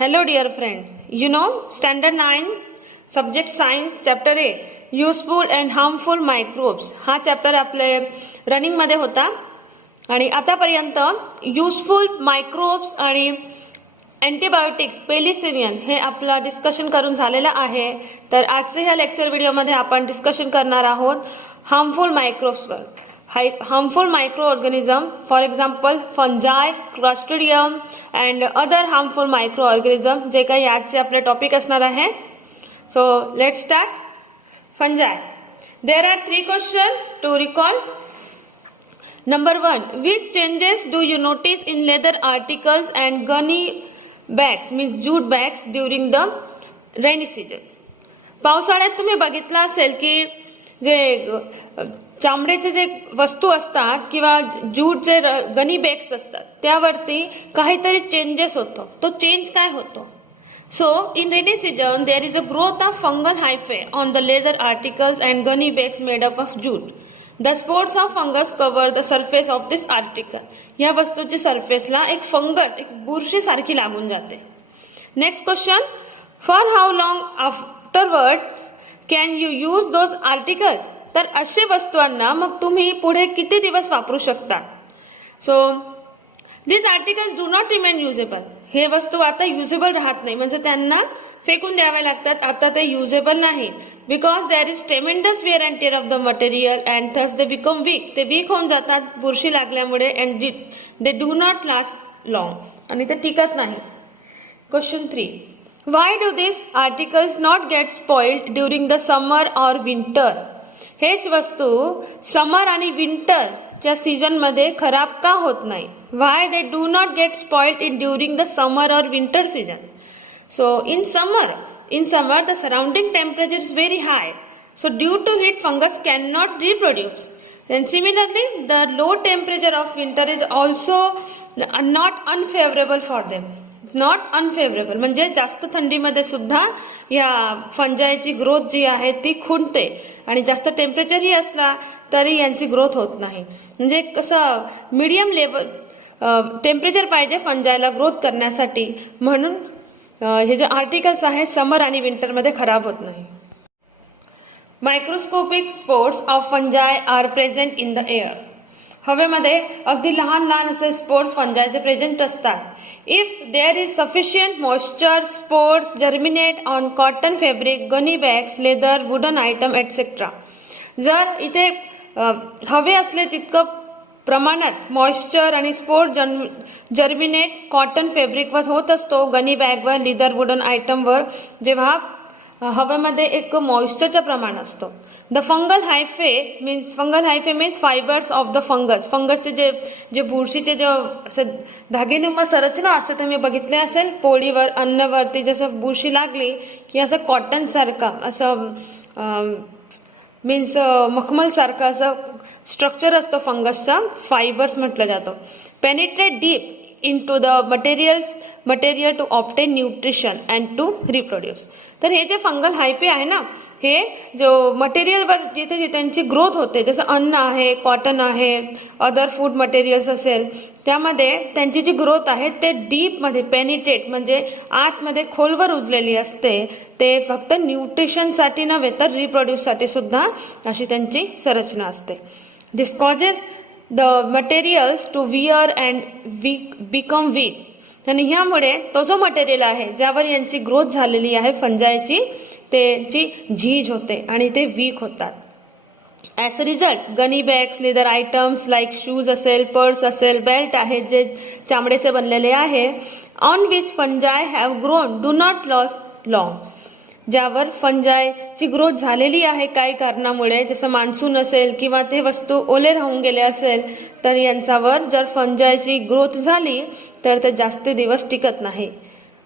Hello dear friends, standard 9 subject science chapter 8 useful and harmful microbes हा chapter आपले running मध्ये होता आणि आतापर्यंत युजफुल मायक्रोब्स आणि अँटीबायोटिक्स पेनिसिलिन हे आपलं डिस्कशन करून झालेलं आहे. तर आजच्या ह्या लेक्चर व्हिडिओमध्ये आपण डिस्कशन करणार आहोत harmful मायक्रोब्सवर. harmful microorganism, for example fungi, clostridium and other harmful microorganism जे काही आजचे आपले टॉपिक असणार आहे. So let's start. Fungi. There are 3 questions to recall. Number 1, which changes do you notice in leather articles and gunny bags means jute bags during the rainy season? पावसाळ्यात तुम्ही बघितलं असेल की जे चामड्याचे जे वस्तू असतात किंवा ज्यूटचे गनी बॅग्स असतात त्यावरती काहीतरी चेंजेस होतो. तो चेंज काय होतो? So in rainy season there is a growth of fungal hyphae on the leather articles and gunny bags made up of jute. The spores of fungus cover the surface of this article. या वस्तूची सरफेसला एक fungus, एक बुरशी सारखी लागून जाते. Next question, for how long afterwards can you use those articles? तर असे वस्तूंना मग तुम्ही पुढे किती दिवस वापरू शकता? So this articles do not remain usable. हे वस्तू आता युजेबल राहत नाही, म्हणजे त्यांना फेकून द्यावे लागतात. आता ते युजेबल नाही because there is tremendous wear and tear of the material and thus they become weak. ते वीक होऊन जातात बुरशी लागल्यामुळे and they do not last long आणि ते टिकत नाही. Question 3, why do this articles not get spoiled during the summer or winter? हेच वस्तू समर आणि विंटरच्या सीजनमध्ये खराब का होत नाही? Why they do not get spoiled in during the summer or winter season? So in summer the surrounding temperature is very high, so due to heat fungus can not reproduce. And similarly, the low temperature of winter is also not unfavorable for them. Not unfavourable म्हणजे जास्त थंडीमध्ये सुद्धा या फंजाईची growth जी आहे ती खुंटते आणि जास्त टेम्परेचरही असला तरी यांची ग्रोथ होत नाही. म्हणजे कसं मीडियम लेवल टेम्परेचर पाहिजे फंजायला ग्रोथ करण्यासाठी, म्हणून हे जे आर्टिकल्स आहे समर आणि विंटरमध्ये खराब होत नाही. Microscopic spores of fungi are present in the air. हवेमध्ये अगदी लहान लहान असे स्पोर्स फंजायचे प्रेझेंट असतात. If there is sufficient moisture spores germinate on cotton fabric, gunny bags, leather, wooden item etcetera. जर इथे हवे असले तितकं प्रमाणात मॉइश्चर आणि स्पोर्स जर्मिनेट कॉटन फॅब्रिकवर होत असतो, गनी बॅगवर, लेदर, वुडन आयटमवर जेव्हा हवेमध्ये एक मॉइश्चरचं प्रमाण असतो. The fungal hyphae means fibres of the fungus. फंगसचे जे बुरशीचे जे असं धागेनुमा संरचना असते तुम्ही बघितले असेल पोळीवर, अन्नवरती जसं बुरशी लागली की असं कॉटन सारखं असं मीन्स मखमल सारखं असं स्ट्रक्चर असतो फंगसचा, फायबर्स म्हटलं जातं. Penetrate deep into the material to obtain nutrition and to reproduce. तर हे जे फंगल हायफे आहे ना, हे जो मटेरियलवर जिथे त्यांची ग्रोथ होते, जसं अन्न आहे, कॉटन आहे, अदर फूड मटेरियल्स असेल, त्यामध्ये त्यांची जी ग्रोथ आहे ते डीपमध्ये पेनिट्रेट म्हणजे आतमध्ये खोलवर रुजलेली असते. ते फक्त न्यूट्रिशनसाठी नव्हे तर रिप्रोड्यूससाठी सुद्धा अशी त्यांची संरचना असते. This causes the materials to wear and become weak. आणि ह्यामुळे तो जो मटेरियल आहे ज्यावर यांची ग्रोथ झालेली आहे फंजायची, त्याची झीज होते आणि ते वीक होतात. As a result gunny bags, leather items like shoes असेल, पर्स असेल, बेल्ट आहेत जे चामड्याचे बनलेले आहे, on which fungi have grown do not lost long. ज्यावर फंजायची ग्रोथ झालेली आहे काही कारणामुळे, जसं मान्सून असेल किंवा ते वस्तू ओले राहून गेले असेल, तर यांच्यावर जर फंजायची ग्रोथ झाली तर ते जास्त दिवस टिकत नाही.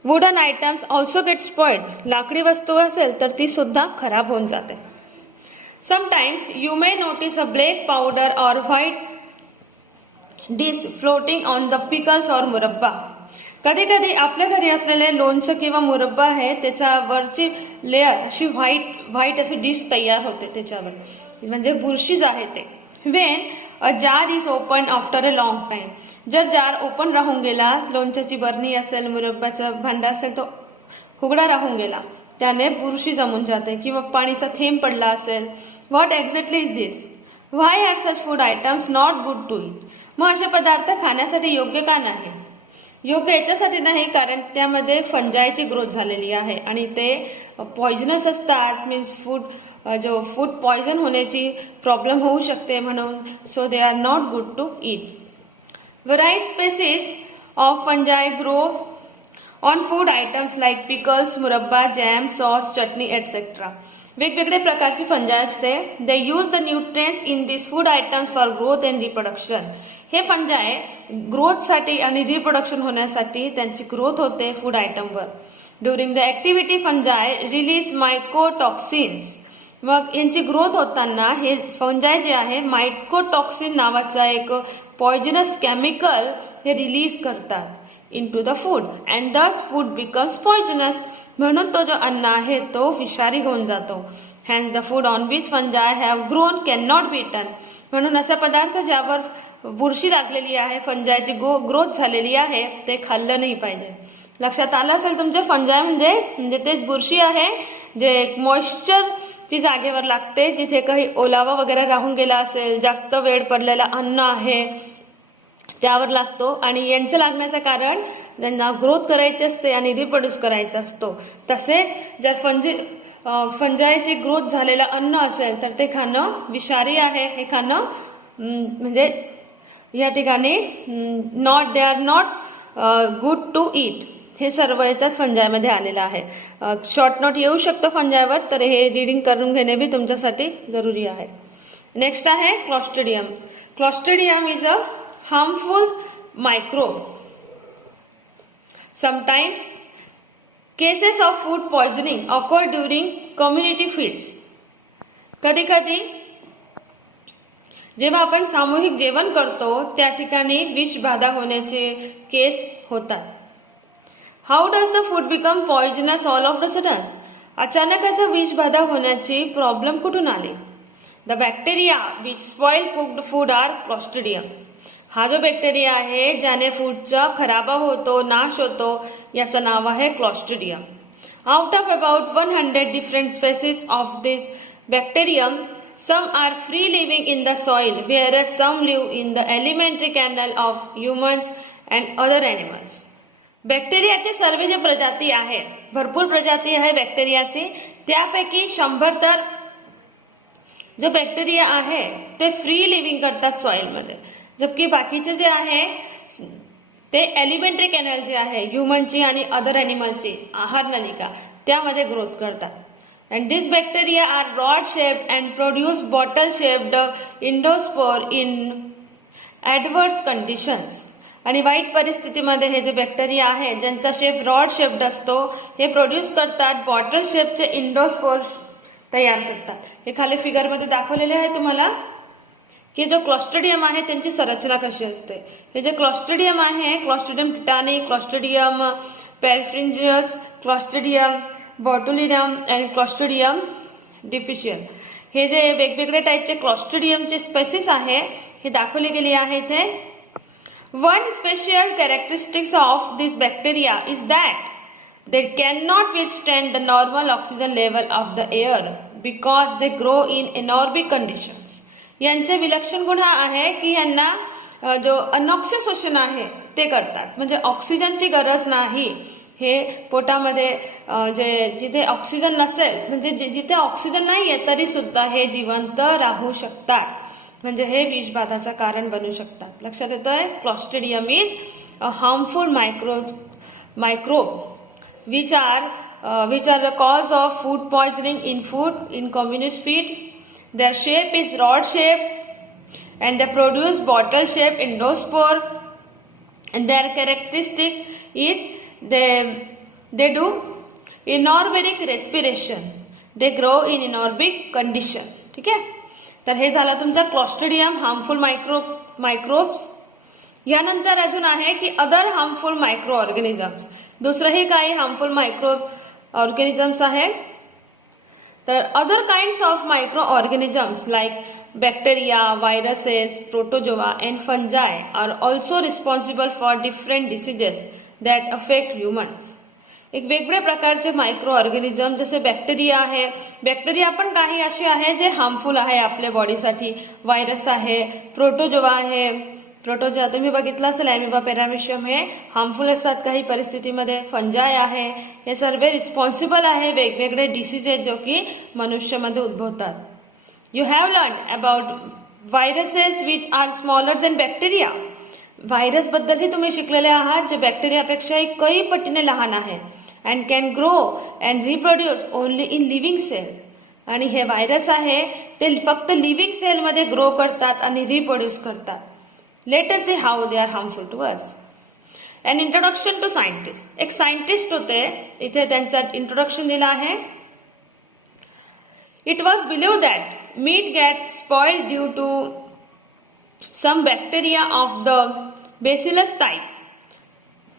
Wooden items also get spoiled. लाकडी वस्तू असेल तर ती सुद्धा खराब होऊन जाते. Sometimes you may notice a black powder or white dish floating on the pickles or मुरब्बा. कधी कधी आपल्या घरी असलेले लोणचं किंवा मुरब्बा आहे त्याच्या वरची लेअर अशी व्हाईट अशी डिश तयार होते त्याच्यावर, म्हणजे बुरशीज आहे ते. When a jar is open after a long time. जर जार ओपन राहून गेला, लोणच्याची बरणी असेल, मुरब्बाचा भांडा असेल, तो उघडा राहून गेला, त्याने बुरशी जमून जाते किंवा पाणीचा थेंब पडला असेल. What exactly is this? Why are such food items not good to eat? मग असे पदार्थ खाण्यासाठी योग्य का नाही? योग्य याच्यासाठी नाही कारण त्यामध्ये फंजायची ग्रोथ झालेली आहे आणि ते पॉयझनस असतात. मीन्स फूड पॉयझन होण्याची प्रॉब्लेम होऊ शकते म्हणून. So they are not good to eat. Variety species of fungi grow on food items like pickles, murabba, jam, sauce, chutney etcetera. वेगवेगळे प्रकारची फंजाई असते. They use the nutrients in this food items for growth and reproduction. हे fungi ग्रोथसाठी आणि reproduction होण्यासाठी त्यांची growth होते food आयटमवर. During the activity fungi release mycotoxins. मग यांची ग्रोथ होताना हे फंजाई जे आहे मायकोटॉक्सिन नावाचा एक पॉयझनस केमिकल हे रिलीज करतात into the food and thus food becomes poisonous. म्हणून तो जो अन्न आहे तो विषारी होऊन जातो. Hence the food on which fungi have grown cannot be eaten. म्हणून असा पदार्थ ज्यावर बुरशी लागलेली आहे, फंजायची ग्रोथ झालेली आहे, ते खाल्लं नाही पाहिजे. लक्षात आलं असेल तुमच्या फंजाई म्हणजे ते बुरशी आहे जे मॉइश्चरची जागेवर लागते, जिथे काही ओलावा वगैरे राहून गेला असेल, जास्त वेळ पडलेला अन्न आहे त्यावर लागतो. आणि यांचं लागण्याचं कारण त्यांना ग्रोथ करायची असते आणि रिप्रोड्यूस करायचा असतो. तसेच जर फंजाईची ग्रोथ झालेलं अन्न असेल तर ते खाणं विषारी आहे. हे खाणं म्हणजे या ठिकाणी they are not good to eat. हे सर्व याच्याच फंजाईमध्ये आलेलं आहे. शॉर्ट नोट येऊ शकतो फंजाईवर, तर हे रीडिंग करून घेणे बी तुमच्यासाठी जरुरी आहे. नेक्स्ट आहे Clostridium. Clostridium is a harmful microbe. Sometimes cases of food poisoning occur during community feasts. कधी कधी जेव्हा आपण सामूहिक जेवण करतो त्या ठिकाणी विषबाधा होण्याचे केस होतात. How does the food become poisonous all of the sudden? अचानक असं विषबाधा होण्याची प्रॉब्लेम कुठून आली? The bacteria which spoil cooked food are clostridium. हा जो बॅक्टेरिया आहे ज्याने फूडचा खराबा होतो, नाश होतो, याचं नाव आहे Clostridium. Out of about 100 different species of this bacterium, some are free living in the soil, whereas some live in the alimentary canal of humans and other animals. बॅक्टेरियाचे सर्व जे प्रजाती आहे, भरपूर प्रजाती आहे बॅक्टेरियाची, त्यापैकी 100 तर जो बॅक्टेरिया आहे ते फ्री लिव्हिंग करतात सॉइलमध्ये, जबकि बाकीचे जे आहे ते एलिमेंटरी कॅनल जे आहे ह्युमनची आणि अदर ॲनिमलची आहार नलिका त्यामध्ये ग्रोथ करतात. And these bacteria are rod shaped and produce bottle shaped endospore in adverse conditions. आणि वाईट परिस्थितीमध्ये हे जे बॅक्टेरिया आहे ज्यांचा शेप रॉड शेप्ड असतो हे प्रोड्यूस करतात बॉटल शेपचे इंडोस्पोर तयार करतात. हे खाली फिगरमध्ये दाखवलेले आहे तुम्हाला की जो क्लॉस्ट्रिडियम आहे त्यांची संरचना कशी असते. हे जे क्लॉस्ट्रिडियम आहे, clostridium tetani, clostridium perfringens, clostridium botulinum आणि क्लॉस्ट्रिडियम डिफिशियल, हे जे वेगवेगळे टाईपचे क्लॉस्ट्रिडियमचे स्पेसिस आहे हे दाखवले गेले आहे इथे. One special characteristics of this bacteria is that they cannot withstand the normal oxygen level of the air because they grow in anaerobic conditions. यांचे विलक्षण गुण हा आहे की यांना जो अनऑक्सिशोषण आहे ते करतात, म्हणजे ऑक्सिजनची गरज नाही. हे पोटामध्ये जिथे ऑक्सिजन नसेल, म्हणजे जिथे ऑक्सिजन नाहीये तरी सुद्धा हे जिवंत राहू शकतात, म्हणजे हे विषबाधाचं कारण बनू शकतात. लक्षात येतंय? Clostridium is a harmful microbe which are the cause of food poisoning in communist feed. Their shape is rod shape and they produce bottle shaped endospore, and their characteristic is they do anaerobic respiration. They grow in anaerobic condition. ठीक आहे, तर हे झालं तुमचा Clostridium harmful microbes. यानंतर अजून आहे की अदर हार्मफुल मायक्रो ऑर्गॅनिझम्स. दुसरंही काही हार्मफुल मायक्रो ऑर्गॅनिझम्स आहे तर other kinds of micro organisms like bacteria, viruses, protozoa and fungi are also responsible for different diseases that affect humans. एक वेगवेगळ्या प्रकारचे मायक्रो ऑर्गॅनिझम जसे बॅक्टेरिया आहे. बॅक्टेरिया पण काही असे आहे जे हार्मफुल आहे आपल्या बॉडीसाठी. व्हायरस आहे, प्रोटोजोआ आहे. प्रोटोजोआ तुम्ही बघितलं असेल, ॲमिबा, पॅरामिशियम हे हार्मफुल असतात काही परिस्थितीमध्ये. फंजाय आहे, हे सर्व रिस्पॉन्सिबल आहे वेगवेगळे डिसीजेस जो की मनुष्यामध्ये उद्भवतात. You have learn about viruses which are smaller than bacteria. Virus बद्दलही तुम्ही शिकलेले आहात जे बॅक्टेरियापेक्षाही कई पटीने लहान आहे. And can grow and reproduce only in living cell. आणि हे व्हायरस आहे ते फक्त लिव्हिंग सेलमध्ये ग्रो करतात आणि रिप्रोड्यूस करतात. Let us see how they are harmful to us. An introduction to scientist. एक सायंटिस्ट होते, इथे त्यांचा इंट्रोडक्शन दिला आहे. It was believe that meat get spoiled due to some bacteria of the bacillus type,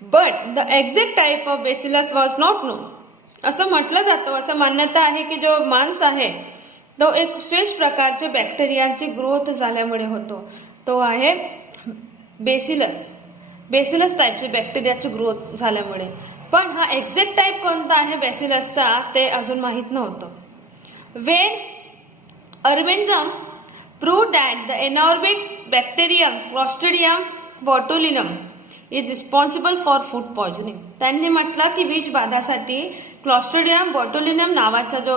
but the exact type of bacillus was not known. असं म्हटलं जातं, असं मान्यता आहे की जो मांस आहे तो एक विशेष प्रकारच्या बॅक्टेरियांची ग्रोथ झाल्यामुळे होतो. तो आहे बेसिलस. बेसिलस टाईपचे बॅक्टेरियाची ग्रोथ झाल्यामुळे. पण हा एक्झॅक्ट टाईप कोणता आहे बॅसिलसचा ते अजून माहीत नव्हतं. वेन अर्बेन्झम proved that the anaerobic bacterium Clostridium botulinum is responsible for food poisoning. त्यांनी म्हटलं की विष बाधासाठी क्लॉस्ट्रिडियम बोटुलिनम नावाचा जो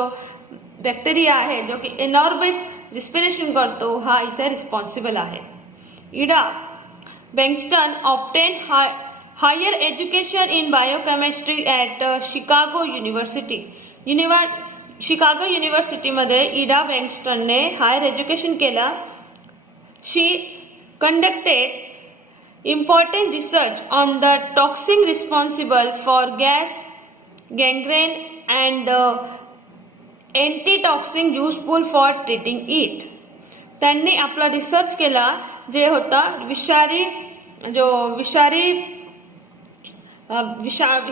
बॅक्टेरिया आहे जो की एनारोबिक रिस्पिरेशन करतो हा इथे रिस्पॉन्सिबल आहे. Ida Bengtson obtain higher education in biochemistry at Chicago university. Chicago युनिव्हर्सिटीमध्ये इडा बेंगस्टनने हायर एज्युकेशन केलं. She conducted important research on the toxin responsible for gas, gangrene and antitoxin useful for treating it. त्यांनी आपला research केला जे होता विषारी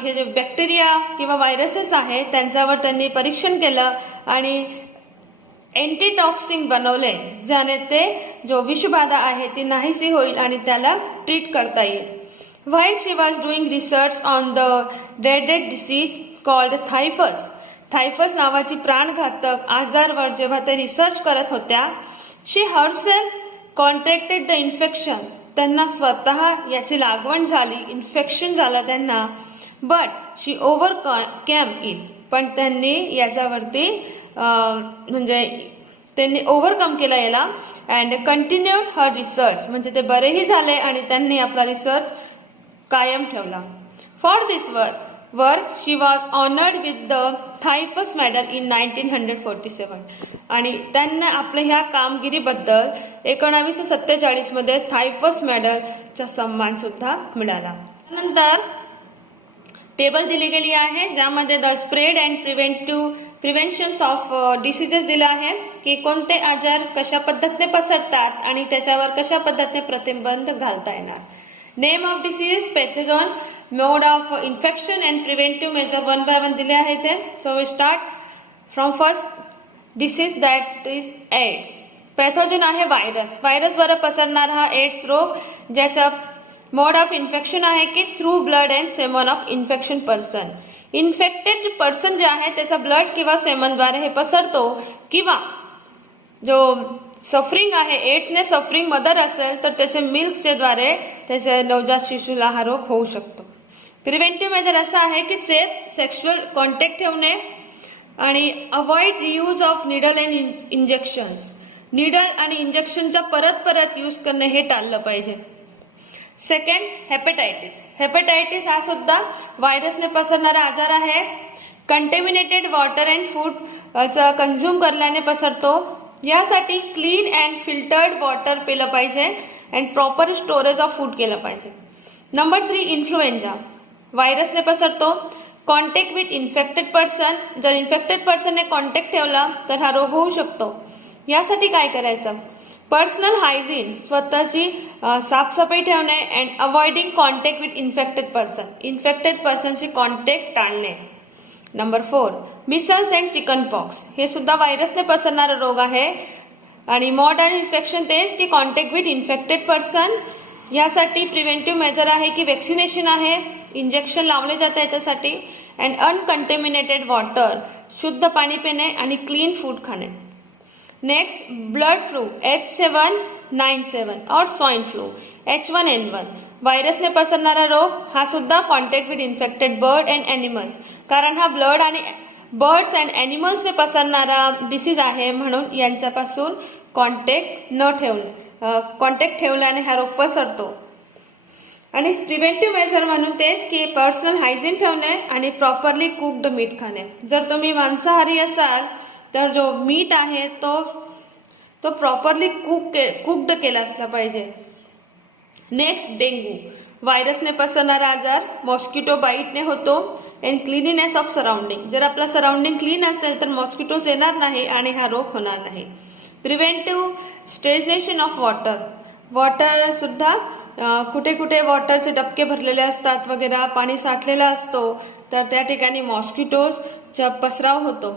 हे जे बॅक्टेरिया किंवा व्हायरसेस आहे त्यांच्यावर त्यांनी परीक्षण केलं आणि एंटीटॉक्सिन बनवले ज्याने ते जो विषबाधा आहे ती नाहीशी होईल आणि त्याला ट्रीट करता येईल. While she was doing research on the dreaded disease called typhus. Typhus नावाची प्राणघातक आजारवर जेव्हा ते रिसर्च करत होत्या, she herself contracted the infection. त्यांना स्वतः याची लागवण झाली, इन्फेक्शन झालं त्यांना. But she overcame it. पण त्यांनी याच्यावरती म्हणजे त्यांनी ओव्हरकम केला याला. And continued her research. म्हणजे ते बरेही झाले आणि त्यांनी आपला रिसर्च कायम ठेवला. For this work she was honoured with the typhus medal in 1947. आणि त्यांना आपल्या ह्या कामगिरीबद्दल 1947 मध्ये थायफस मेडलचा सन्मान सुद्धा मिळाला. नंतर टेबल दिली गेली आहे ज्यामध्ये the spread and prevention of diseases दिला आहे की कोणते आजार कशा पद्धतीने पसरतात आणि त्याच्यावर कशा पद्धतीने प्रतिबंध घालता येणार. Name of disease, pathogen, mode of infection and preventive measure one by one दिले आहे ते. So we start from first disease that is AIDS. Pathogen आहे व्हायरस. व्हायरसवर पसरणारा हा एड्स रोग ज्याचा मोड ऑफ इन्फेक्शन आहे की through blood and semen of infection person. Infected person जे आहे त्याचा ब्लड किंवा सेमनद्वारे हे पसरतो किंवा जो सफरिंग आहे एड्सने सफरिंग मदर असेल तर त्याचे मिल्कचे द्वारे त्याच्या नवजात शिशूला हा रोग होऊ शकतो. प्रिव्हेंटिव्ह मेजर असा आहे की सेफ सेक्शुअल कॉन्टॅक्ट ठेवणे आणि avoid reuse of needle and injections. Needle आणि इंजेक्शनचा परत यूज करणे हे टाळलं पाहिजे. Second, hepatitis. हेपेटायटिस हा सुद्धा व्हायरसने पसरणारा आजार आहे. Contaminated water and food consume करल्याने पसरतो. यासाठी क्लीन अँड फिल्टर्ड वॉटर पिलं पाहिजे and proper storage of food केलं पाहिजे. Number 3, influenza. व्हायरसने पसरतो. Contact with infected person. जर इन्फेक्टेड पर्सनने कॉन्टॅक्ट ठेवला तर हा रोग होऊ शकतो. यासाठी काय करायचं? पर्सनल हायजीन, स्वतःची साफसफाई ठेवणे and avoiding contact with infected person. Infected पर्सनशी कॉन्टॅक्ट टाळणे. Number 4 measles and chicken pox, हे सुद्धा व्हायरसने पसरणारा रोग आहे. आणि मॉडर्न इन्फेक्शन तेच की कॉन्टॅक्ट विथ इन्फेक्टेड पर्सन. यासाठी प्रिव्हेंटिव्ह मेजर आहे की वॅक्सिनेशन आहे, इंजेक्शन लावले जातं याच्यासाठी. अँड अनकंटेमिनेटेड वॉटर, शुद्ध पाणी पिणे आणि क्लीन फूड खाणे. नेक्स्ट ब्लड फ्लू H797 और स्वाइन फ्लू H1N1, व्हायरसने पसरणारा रोग. हा सुद्धा contact with infected bird and animals, कारण हा ब्लड आणि बर्ड्स अँड ॲनिमल्सने पसरणारा डिसीज आहे, म्हणून यांच्यापासून कॉन्टॅक्ट ठेवल्याने हा रोग पसरतो. आणि प्रिव्हेंटिव्ह मेजर म्हणून तेच की पर्सनल हायजीन ठेवणे आणि प्रॉपरली कुक्ड मीठ खाणे. जर तुम्ही मांसाहारी असाल तर जो मीठ आहे तो प्रॉपरली कुक्ड केला असला पाहिजे. नेक्स्ट डेंग्यू, व्हायरसने पसरणारा आजार, मॉस्किटो बाईटने होतो. अँड क्लिनिनेस ऑफ सराउंडिंग, जर आपला सराउंडिंग क्लीन असेल तर मॉस्किटोज येणार नाही आणि हा रोग होणार नाही. प्रिव्हेंटिव्ह स्टेजनेशन ऑफ वॉटर सुद्धा कुठे कुठे वॉटरचे डबके भरलेले असतात वगैरे, पाणी साठलेलं असतो, तर त्या ठिकाणी मॉस्किटोजचा पसराव होतो.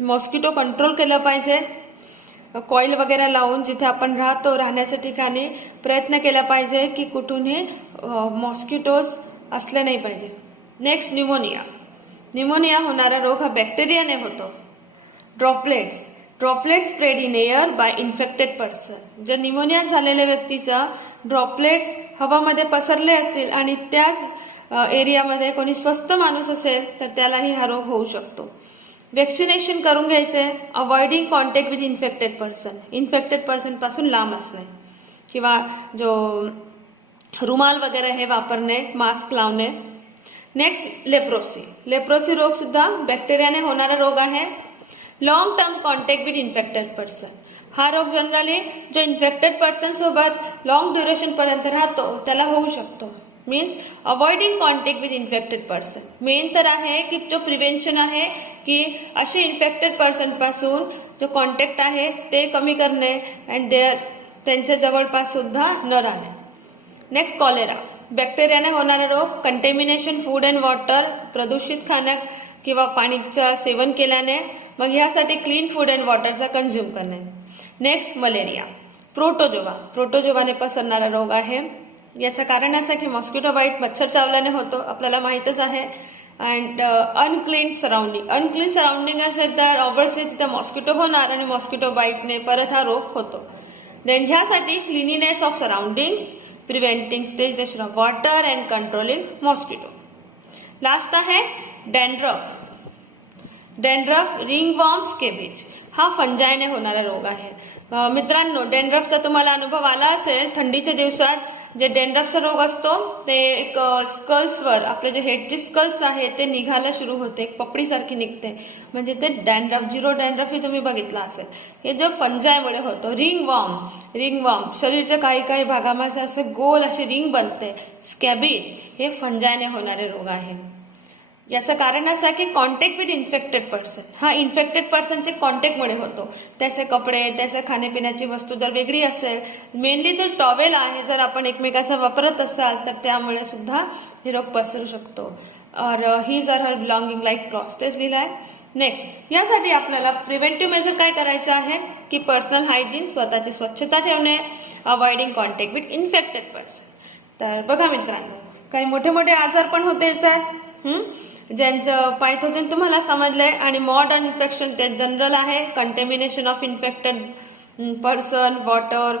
मॉस्किटो कंट्रोल केलं पाहिजे. कॉईल वगैरे लावून जिथे आपण राहण्याच्या ठिकाणी प्रयत्न केला पाहिजे की कुठूनही मॉस्किटोज असले नाही पाहिजे. नेक्स्ट न्यूमोनिया होणारा रोग हा बॅक्टेरियाने होतो. Droplets spread in air by infected person, जर न्यूमोनिया झालेल्या व्यक्तीचा ड्रॉपलेट्स हवामध्ये पसरले असतील आणि त्याच एरियामध्ये कोणी स्वस्थ माणूस असेल तर त्यालाही हा रोग होऊ शकतो. वॅक्सिनेशन करून घ्यायचे. Avoiding contact with infected person पासून लांब असणे किंवा जो रुमाल वगैरे हे वापरणे, मास्क लावणे. नेक्स्ट लेप्रोसी रोग सुद्धा बॅक्टेरियाने होणारा रोग आहे. Long term contact with infected person, हा रोग जनरली जो इन्फेक्टेड पर्सन सोबत लॉंग ड्युरेशन पर्यंत राहतो त्याला होऊ शकतो. Means avoiding contact with infected person. Main तर आहे की जो प्रिव्हेन्शन आहे की असे इन्फेक्टेड पर्सन पासून जो कॉन्टॅक्ट आहे ते कमी करणे अँड त्यांच्या जवळपास सुद्धा न राहणे. नेक्स्ट कॉलेरा, बॅक्टेरियाने होणारा रोग. कंटेमिनेशन फूड अँड वॉटर, प्रदूषित खाणं किंवा पाणीचं सेवन केल्याने. मग ह्यासाठी क्लीन फूड अँड वॉटरचा कंझ्युम करणे. नेक्स्ट मलेरिया, प्रोटोजोवाने पसरणारा रोग आहे. याचं कारण असं की मॉस्किटो बाईट मच्छर चावल्याने होतो, आपल्याला माहीतच आहे. अँड अनक्लीन सराउंडिंग असेल तर ऑब्व्हियसली तिथे मॉस्किटो होणार आणि मॉस्किटो बाईटने परत हा रोग होतो. देन ह्यासाठी cleanliness of surrounding, preventing stagnation of water and controlling mosquito. Last आहे डेंड्रफ रिंगवॉर्म स्केबिज, हा फंजायने होणारा रोग आहे. मित्रांनो, डेंड्रफचा तुम्हाला अनुभव आला असेल. थंडीच्या दिवसात जे डेंड्रफचा रोग असतो ते एक स्कल्सवर, आपले जे हेडचे स्कल्स आहे ते निघायला सुरू होते, एक पपडीसारखी निघते, म्हणजे ते झिरो डॅन्ड्रफ हे तुम्ही बघितला असेल. हे जो फंजायमुळे होतो. रिंगवॉर्म शरीरच्या काही भागामध्ये असं गोल असे रिंग बनते. स्कॅबिज हे फंजायने होणारे रोग आहे. याचं कारण असं की कॉन्टॅक्ट विथ इन्फेक्टेड पर्सन, हा इन्फेक्टेड पर्सनचे कॉन्टॅक्टमुळे होतो. त्याचे कपडे, त्याच्या खाण्यापिण्याची वस्तू जर वेगळी असेल, मेनली तर टॉवेल आहे, जर आपण एकमेकाचा वापरत असाल तर त्यामुळे सुद्धा हे रोग पसरू शकतो. और हीज आर हर बिलॉंगिंग लाईक क्लॉथ्स, तेच लिहिलं आहे. नेक्स्ट, यासाठी आपल्याला प्रिव्हेंटिव्ह मेजर काय करायचं आहे की पर्सनल हायजीन, स्वतःची स्वच्छता ठेवणे, avoiding contact with infected person. तर बघा मित्रांनो, काही मोठे आजार पण होते ज्यांचं पायथोजन तुम्हाला समजलंय. आणि मॉडर्न इन्फेक्शन ते जनरल आहे. Contamination of infected person, water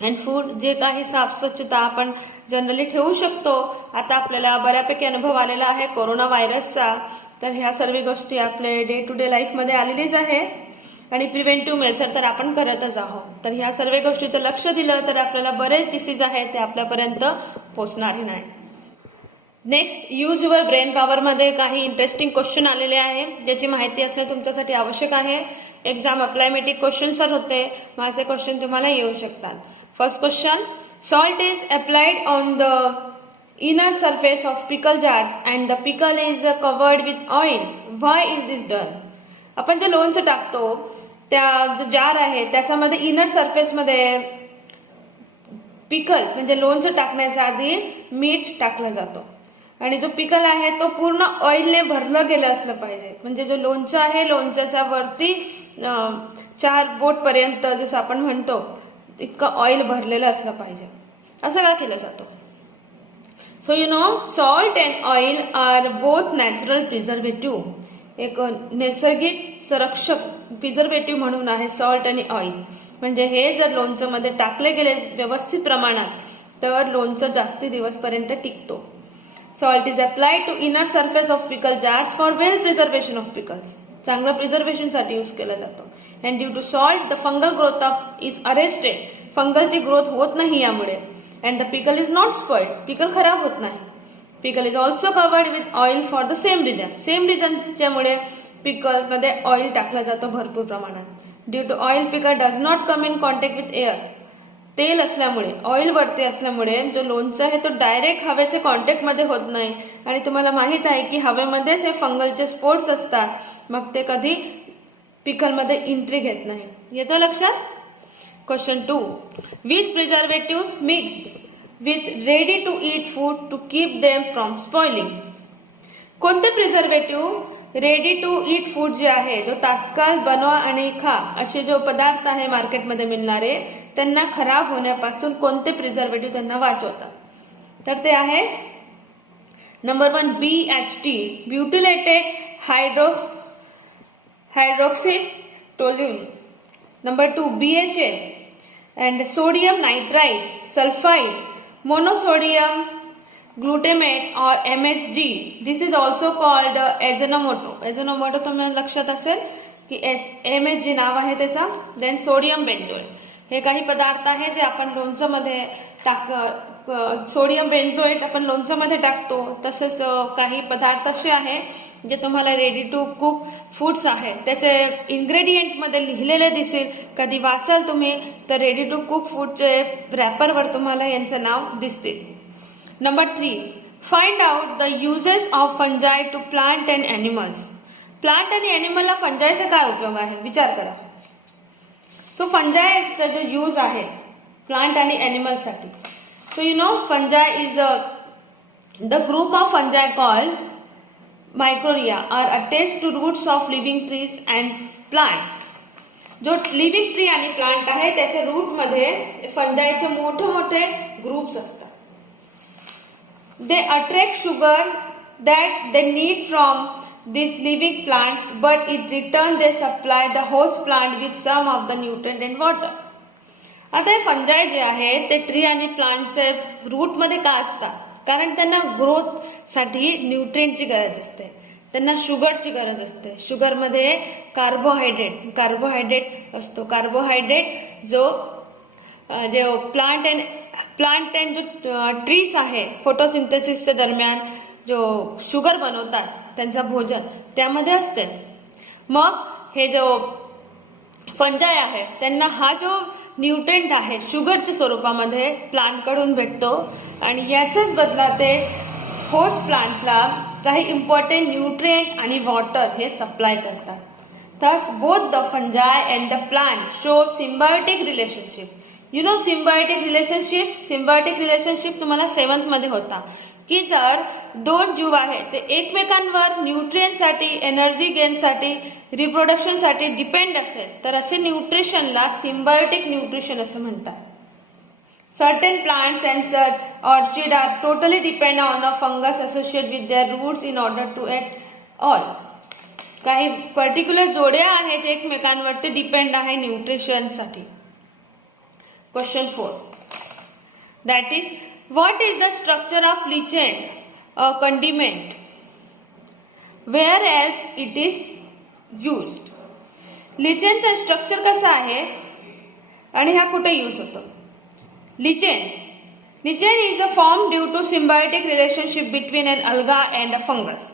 and food, जे काही साफ स्वच्छता आपण जनरली ठेवू शकतो. आता आपल्याला बऱ्यापैकी अनुभव आलेला आहे कोरोना व्हायरसचा, तर ह्या सर्व गोष्टी आपले डे टू डे लाईफमध्ये आलेलीच आहे. आणि प्रिव्हेंटिव्ह मेजर तर आपण करतच आहोत. तर ह्या सर्व गोष्टीचं लक्ष दिलं तर आपल्याला बरेच डिसीज आहेत ते आपल्यापर्यंत पोहोचणारही नाही. नेक्स्ट, यूज युअर ब्रेन पॉवरमध्ये काही इंटरेस्टिंग क्वेश्चन आलेले आहे ज्याची माहिती असणं तुमच्यासाठी आवश्यक आहे. एक्झाम अप्लायमेटिक क्वेश्चन्सवर होते, माझे क्वेश्चन तुम्हाला येऊ शकतात. First question, salt is applied on the inner surface of pickle jars and the pickle is covered with oil. Why is this done? आपण जे लोणचं टाकतो त्या जो जार आहे त्याच्यामध्ये इनर सरफेसमध्ये पिकल म्हणजे लोणचं टाकण्याच्या आधी मीठ टाकलं जातो आणि जो पिकल आहे तो पूर्ण ऑइलने भरलं गेलं असलं पाहिजे. म्हणजे जो लोणचं आहे लोणच्याच्या वरती 4 बोट पर्यंत जसं आपण म्हणतो इतकं ऑइल भरलेलं असलं पाहिजे. असं का केलं जातं? So you know salt and oil are both natural preservative. एक नैसर्गिक संरक्षक प्रिझर्वेटिव्ह म्हणून आहे सॉल्ट आणि ऑइल. म्हणजे हे जर लोणचं मध्ये टाकले गेले व्यवस्थित प्रमाणात तर लोणचं जास्ती दिवसपर्यंत टिकतो. Salt is applied to inner surface of pickle jars for well preservation of pickles. चांगलं प्रिझर्वेशन साठी यूज केला जातो. And due to salt the fungal growth of is arrested. फंगलची ग्रोथ होत नाही यामुळे. And the pickle is not spoiled. Pickle खराब होत नाही. Pickle is also covered with oil for the same reason. Same रिजनच्यामुळे पिकल मध्ये ऑइल टाकला जातो भरपूर प्रमाणात. Due to oil pickle does not come in contact with air. तेल असल्यामुळे ऑइल वरती असल्यामुळे जो लोणचं आहे तो डायरेक्ट हवेच्या कॉन्टॅक्ट मध्ये होत नाही. आणि तुम्हाला माहित आहे की हवेमध्येच हे फंगलचे स्पोर्ट्स असतात. मग ते कधी पिकल मध्ये एंट्री घेत नाही. येतं लक्षात? Question 2. Which preservatives mixed with ready to eat food to keep them from spoiling. कोणते preservative ready to eat food जे आहे जो तात्काळ बनवा आणि खा असे जो पदार्थ आहे मार्केटमध्ये मिळणारे त्यांना खराब होण्यापासून कोणते प्रिझर्वेटिव्ह त्यांना वाचवतात? तर ते आहे number 1 BHT butylated hydroxy toluene. Number 2 BHA and sodium nitrite, sulfide, monosodium glutamate or MSG. This is also called Ajinomoto. Ajinomoto तुम्हाला लक्षात असेल की MSG नाव आहे त्याचं. Then sodium benzoate. हे काही पदार्थ आहे जे आपण लोणचं मध्ये सोडियम बेंझोएट आपण लोणचं मध्ये टाकतो. तसेच काही पदार्थ असे आहे जे तुम्हाला रेडी टू कुक फूड्स आहे त्याचे इन्ग्रेडियंट मध्ये लिहिलेले दिसेल. कधी वाचाल तुम्ही तर रेडी टू कुक फूडचे रॅपरवर तुम्हाला यांचं नाव दिसते. Number 3 find out the uses of fungi to plant and animals. Plant आणि एनिमलला फंजाईचा काय उपयोग आहे विचार करा. सो फंजाईचा जो यूज आहे प्लांट आणि एनिमल साठी. So you know fungi is the group of fungi called mycorrhiza are attached to roots of living trees and plants. जो लिव्हिंग ट्री आणि प्लांट आहे त्याच्या रूट मध्ये फंजाईचे मोठे मोठे ग्रुप्स असतात. They attract sugar that they need from these living plants, but in return they supply the host plant with some of the nutrient and water. आता हे फंजाई जे आहे ते ट्री आणि प्लांटचे रूट मध्ये का असतात? कारण त्यांना ग्रोथ साठी न्यूट्रिएंटची गरज असते. त्यांना शुगरची गरज असते. शुगर मध्ये कार्बोहायड्रेट असतो. कार्बोहायड्रेट जो प्लांट अँड जो ट्रीज आहे फोटोसिंथेसिसच्या दरम्यान जो शुगर बनवतात त्यांचं भोजन त्यामध्ये असते. मग हे जो फंजाई आहे त्यांना हा जो न्यूट्रिएंट आहे शुगरच्या स्वरूपामध्ये प्लांटकडून भेटतो आणि याचाच बदला ते होस्ट प्लांटला काही इम्पॉर्टंट न्यूट्रिएंट आणि वॉटर हे सप्लाय करतात. Thus both the fungi and the plant show symbiotic relationship. You know symbiotic relationship? Symbiotic relationship तुम्हाला 7th मध्ये होता की जर दोन जीव आहेत ते एकमेकांवर न्यूट्रिएंट साठी एनर्जी गेन साठी रिप्रोडक्शन साठी डिपेंड असेल तर असे न्यूट्रिशनला सिम्बायोटिक न्यूट्रिशन असं म्हणतात. Certain plants and orchid are totally dependent on a fungus associated with their roots in order to eat all. काही पर्टिक्युलर जोड्या आहेत जे एकमेकांवरती डिपेंड आहे न्यूट्रिशन साठी. Question 4 that is what is the structure of lichen, a condiment, where else it is used. लिचेनचं structure कसं आहे आणि हा कुठे यूज होतो? Lichen is a form due to symbiotic relationship between an alga and a fungus.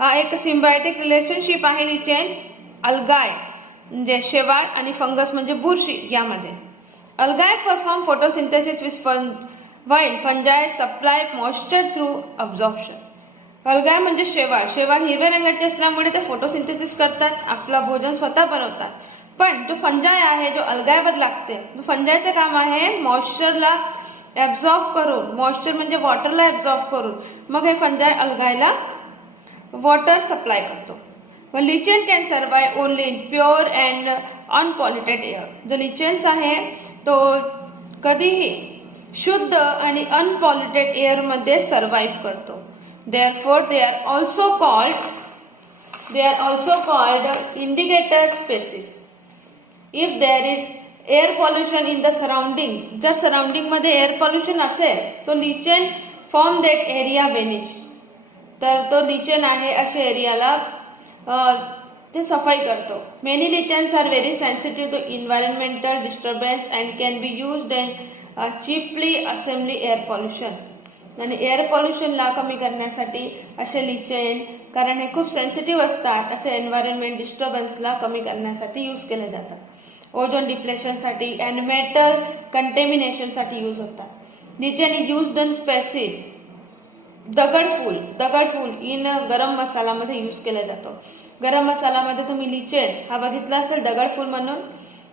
हा एक symbiotic relationship आहे लिचेन अल्गाय म्हणजे शेवाळ आणि फंगस म्हणजे बुरशी यामध्ये. Algae perform photosynthesis with while fungi supply moisture through absorption. Algae म्हणजे शेवाळ हिरव्या रंगाचे असल्यामुळे ते फोटोसिंथेसिस करतात, आपला भोजन स्वतः बनवतात. पण जो फंजाय आहे जो अल्गायवर लागते फंजायचं काम आहे मॉइश्चरला ऍब्झॉर्ब करून, मॉइश्चर म्हणजे वॉटरला ऍब्झॉर्ब करून मग हे फंजाय अलगायला वॉटर सप्लाय करतो. व lichen can survive only in pure and unpolluted air. जो लिचेन्स आहे तो कधीही शुद्ध आणि अनपॉल्युटेड एअर मध्ये सर्वाइव्ह करतो. Therefore they are also called indicator species. If there is air pollution in the surrounding, जर सराउंडिंग मध्ये एअर पॉल्युशन असेल so lichen from that area vanish. तर तो लिचेन आहे अशा एरियाला ते सफाई करतो. Many lichens are very sensitive to environmental disturbance and can be used in cheaply assembly air pollution. आणि एअर पॉल्युशनला कमी करण्यासाठी असे लिचेन, कारण हे खूप सेन्सिटिव्ह असतात, असे एन्व्हायरमेंट डिस्टर्बन्सला कमी करण्यासाठी यूज केले जातात. ओझोन डिप्लेशनसाठी अँड मेटल कंटेमिनेशनसाठी यूज होतात. Lichen is used in spices. दगडफूल इन गरम मसालामध्ये यूज केला जातो. गरम मसालामध्ये तुम्ही लिचेन हा बघितला असेल, दगडफूल म्हणून.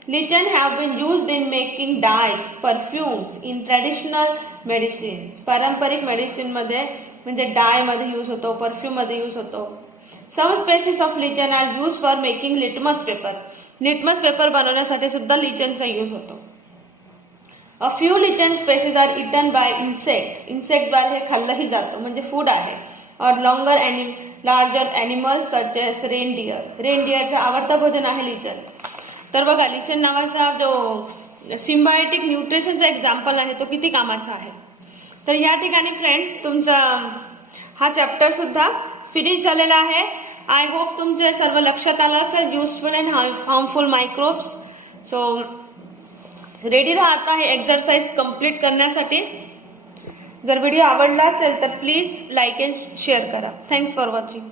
Lichen have been used in making dyes, perfumes in traditional medicines. पारंपरिक मेडिसिन मध्ये म्हणजे डाय मध्ये यूज होतो, परफ्यूम मध्ये यूज होतो. Some species of lichen are use for making litmus paper. Litmus paper बनवण्यासाठी सुद्धा लिचेनचा यूज होतो. A few lichen species are eaten by insect. इन्सेक्टद्वारे हे खाल्लंही जातं, म्हणजे फूड आहे. और larger animals such as reindeer. रेनडियरचं आवडतं भोजन आहे लिचेन. तर बघा, लिचेन नावाचा जो सिम्बायोटिक न्यूट्रिशनचा एक्झाम्पल आहे तो किती कामाचा आहे. तर या ठिकाणी फ्रेंड्स तुमचा हा चॅप्टर सुद्धा फिनिश झालेला आहे. आय होप तुमचे सर्व लक्षात आलं असेल useful and harmful microbes. So ready राहा आता हे एक्सरसाइज कंप्लीट करण्यासाठी. जर व्हिडिओ आवडला असेल तर प्लीज लाईक अँड शेअर करा. Thanks for watching.